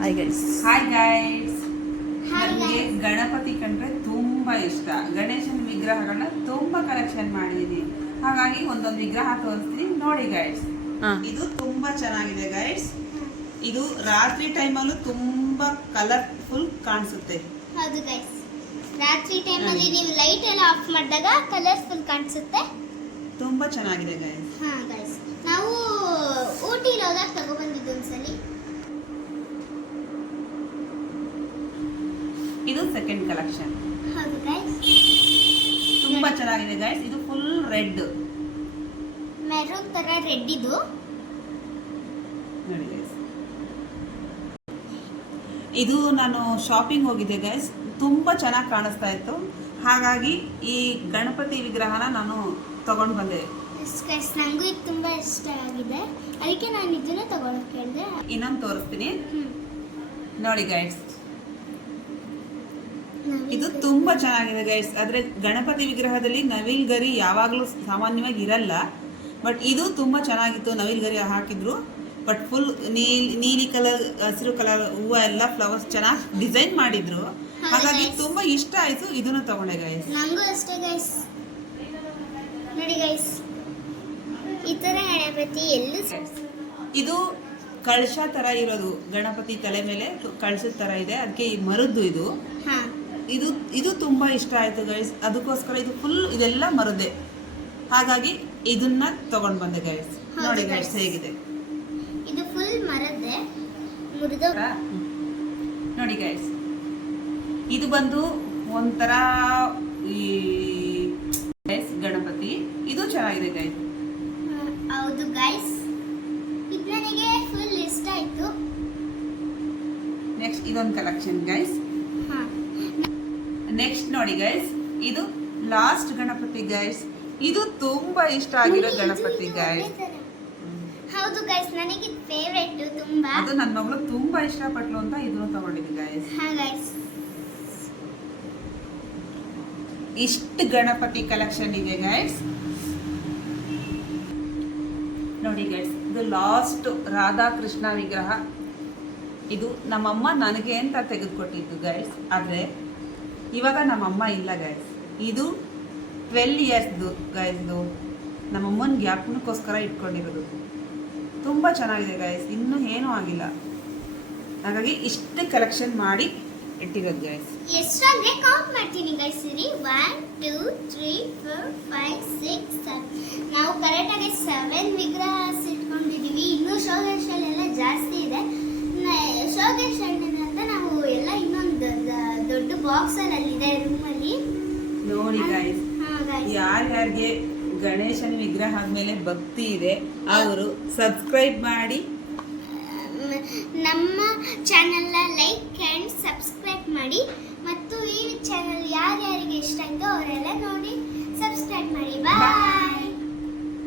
Hi guys hi guys ನನಗೆ ಗಣಪತಿ ಕಂಡ್ರೆ ತುಂಬಾ ಇಷ್ಟ. ಗಣೇಶನ ವಿಗ್ರಹಗಳನ್ನ ತುಂಬಾ ಕಲೆಕ್ಷನ್ ಮಾಡಿದೀನಿ ಹಾಗಾಗಿ ಒಂದೊಂದು ವಿಗ್ರಹ ತೋರಿಸ್ತೀನಿ. ನೋಡಿ ಗೈಡ್ಸ್ ಇದು ತುಂಬಾ ಚೆನ್ನಾಗಿದೆ ಗೈಡ್ಸ್ ಇದು ರಾತ್ರಿ ಟೈಮಲ್ಲೂ ತುಂಬಾ ಕಲರ್ಫುಲ್ ಕಾಣಿಸುತ್ತೆ. ಹೌದು ಗೈಸ್ ರಾತ್ರಿ ಟೈಮಲ್ಲಿ ನೀವು ಲೈಟ್ ಎಲ್ಲ ಆಫ್ ಮಾಡಿದಾಗ ಕಲರ್ಫುಲ್ ಕಾಣಿಸುತ್ತೆ. ತುಂಬಾ ಚೆನ್ನಾಗಿದೆ ಗೈಡ್ಸ್ ಹಾ ಗೈಸ್ ಇದು ಸೆಕೆಂಡ್ ಕಲೆಕ್ಷನ್ ತುಂಬಾ ಚೆನ್ನಾಗಿದೆ ಗೈಸ್ ಇದು ಫುಲ್ ರೆಡ್ ಮೆರೂನ್ ತರ ರೆಡ್ ಇದು. ನೋಡಿ ಗೈಸ್ ಇದು ನಾನು ಶಾಪಿಂಗ್ ಹೋಗಿದ್ದೆ ಗೈಸ್ ತುಂಬಾ ಚೆನ್ನಾಗಿ ಕಾಣಿಸ್ತಾ ಇತ್ತು. ಹಾಗಾಗಿ ಈ ಗಣಪತಿ ವಿಗ್ರಹನ ನಾನು ತಗೊಂಡು ಬಂದೆ. ನನಗೂ ಇದು ತುಂಬಾ ಇಷ್ಟ ಆಗಿದೆ. ಅದಕ್ಕೆ ನಾನು ಇದನ್ನ ತಗೊಳಕ್ ಹೇಳಿದೆ. ಇನ್ನೊಂದು ತೋರಿಸ್ತೀನಿ. ನೋಡಿ ನವಿಲು ಇದು ತುಂಬಾ ಚೆನ್ನಾಗಿದೆ ಗೈಡ್ಸ್ ಆದ್ರೆ ಗಣಪತಿ ವಿಗ್ರಹದಲ್ಲಿ ನವಿಲ್ ಗರಿ ಯಾವಾಗಲೂ ಸಾಮಾನ್ಯವಾಗಿ ಇರಲ್ಲ. ಬಟ್ ಇದು ತುಂಬಾ ಚೆನ್ನಾಗಿತ್ತು. ನವಿಲ್ ಗರಿ ಹಾಕಿದ್ರು. ಬಟ್ ಫುಲ್ ನೀಲಿ ನೀಲಿ ಕಲರ್ ಹಸಿರು ಕಲರ್ ಹೂವು ಎಲ್ಲ ಫ್ಲವರ್ಸ್ ಚೆನ್ನಾಗಿ ಡಿಸೈನ್ ಮಾಡಿದ್ರು. ಹಾಗಾಗಿ ತುಂಬಾ ಇಷ್ಟ ಆಯ್ತು ಇದನ್ನು ತಗೊಂಡೆ ಗೈಸ್ ನಂಗೂ ಅಷ್ಟೇ ಗೈಸ್ ನೋಡಿ ಗೈಸ್ ಈ ತರ ಗಣಪತಿ ಎಲ್ಲೂ ಇದು ಕಳಶ ತರ ಇರೋದು. ಗಣಪತಿ ತಲೆ ಮೇಲೆ ಕಳಶದ ತರ ಇದೆ. ಅದಕ್ಕೆ ಈ ಮರದ್ದು ಇದು. ಇದು ಇದು ತುಂಬ ಇಷ್ಟ ಆಯಿತು ಗೈಸ್ ಅದಕ್ಕೋಸ್ಕರ ಇದು ಫುಲ್ ಇದೆಲ್ಲ ಮರದೆ. ಹಾಗಾಗಿ ಇದನ್ನ ತಗೊಂಡ್ ಬಂದೆ ಗೈಸ್ ನೋಡಿ. ಗೈಸ್ ಹೇಗಿದೆ. ಇದು ಫುಲ್ ಮರದೆ. ಮುರಿದು ನೋಡಿ ಗೈಸ್ ಇದು ಬಂದು ಒಂಥರ ಈ ಗೈಸ್ ಗಣಪತಿ. ಇದು ಚೆನ್ನಾಗಿದೆ ಗೈಸ್ ಹೌದು ಗೈಸ್ ಇದು ನನಗೆ ಫುಲ್ ಇಷ್ಟ ಆಯಿತು. ನೆಕ್ಸ್ಟ್ ಇದೊಂದು ಕಲೆಕ್ಷನ್ ಗೈಸ್ ನೆಕ್ಸ್ಟ್ ನೋಡಿ ಗೈಸ್ ಇದು ಲಾಸ್ಟ್ ಗಣಪತಿ ಗೈಸ್ ಇದು ತುಂಬಾ ಇಷ್ಟ ಆಗಿರೋ ಗಣಪತಿ ಗೈಸ್ ಹೌದು ಗೈಸ್ ನನಗೆ ಫೇವರೇಟ್ ತುಂಬಾ. ಅದು ನನ್ನ ಮಗಳು ತುಂಬಾ ಇಷ್ಟಪಟ್ಲು ಅಂತ ಇದನ್ನು ತಗೊಂಡಿದ್ದೆ ಗೈಸ್ ಹಾ ಗೈಸ್ ಇಷ್ಟು ಗಣಪತಿ ಕಲೆಕ್ಷನ್ ಇದೆ ಗೈಸ್ ನೋಡಿ ಗೈಸ್ ಇದು ಲಾಸ್ಟ್ ರಾಧಾಕೃಷ್ಣ ವಿಗ್ರಹ. ಇದು ನಮ್ಮಮ್ಮ ನನಗೆ ಅಂತ ತೆಗೆದುಕೊಟ್ಟಿದ್ದು ಗೈಸ್ ಆದರೆ ಇವಾಗ ನಮ್ಮಮ್ಮ ಇಲ್ಲ ಗೈಸ್ ಇದು ಟ್ವೆಲ್ ಇಯರ್ಸ್ದು ಗೈಸ್ದು ನಮ್ಮಮ್ಮನ ಜ್ಞಾಪನಕ್ಕೋಸ್ಕರ ಇಟ್ಕೊಂಡಿರೋದು. ತುಂಬ ಚೆನ್ನಾಗಿದೆ ಗೈಸ್ ಇನ್ನೂ ಏನೂ ಆಗಿಲ್ಲ. ಹಾಗಾಗಿ ಇಷ್ಟು ಕಲೆಕ್ಷನ್ ಮಾಡಿ ಇಟ್ಟಿರೋದು ಗೈಸ್ ಎಷ್ಟಂದ್ರೆ ಕೌಂಟ್ ಮಾಡ್ತೀನಿ ಗೈಸ್ ಸರಿ? One two three four five six seven ನಾವು ಕರೆಕ್ಟಾಗಿ ಸೆವೆನ್ ವಿಗ್ರಹ ಇಟ್ಕೊಂಡಿದ್ದೀವಿ ಇನ್ನೂ ಶೋಗೇಶಲ್ಲೆಲ್ಲ ಜಾಸ್ತಿ ಇದೆ ಶೋಗೇಶ್ ಅಂತ ನಾವು ಎಲ್ಲ ಇನ್ನೊಂದು ದ- ದೊಡ್ಡ ಬಾಕ್ಸ್ ಅಲ್ಲಿ ಅಲ್ಲಿದೆ ರೂಮಲ್ಲಿ ನೋಡಿ ಗೈಸ್ ಯಾರ್ಯಾರಿಗೆ ಗಣೇಶನ ವಿಗ್ರಹ ಆದ್ಮೇಲೆ ಭಕ್ತಿ ಇದೆ ಅವರು ಸಬ್ಸ್ಕ್ರೈಬ್ ಮಾಡಿ. ನಮ್ಮ ಚಾನೆಲ್ನ ಲೈಕ್ ಆ್ಯಂಡ್ ಸಬ್ಸ್ಕ್ರೈಬ್ ಮಾಡಿ. ಮತ್ತು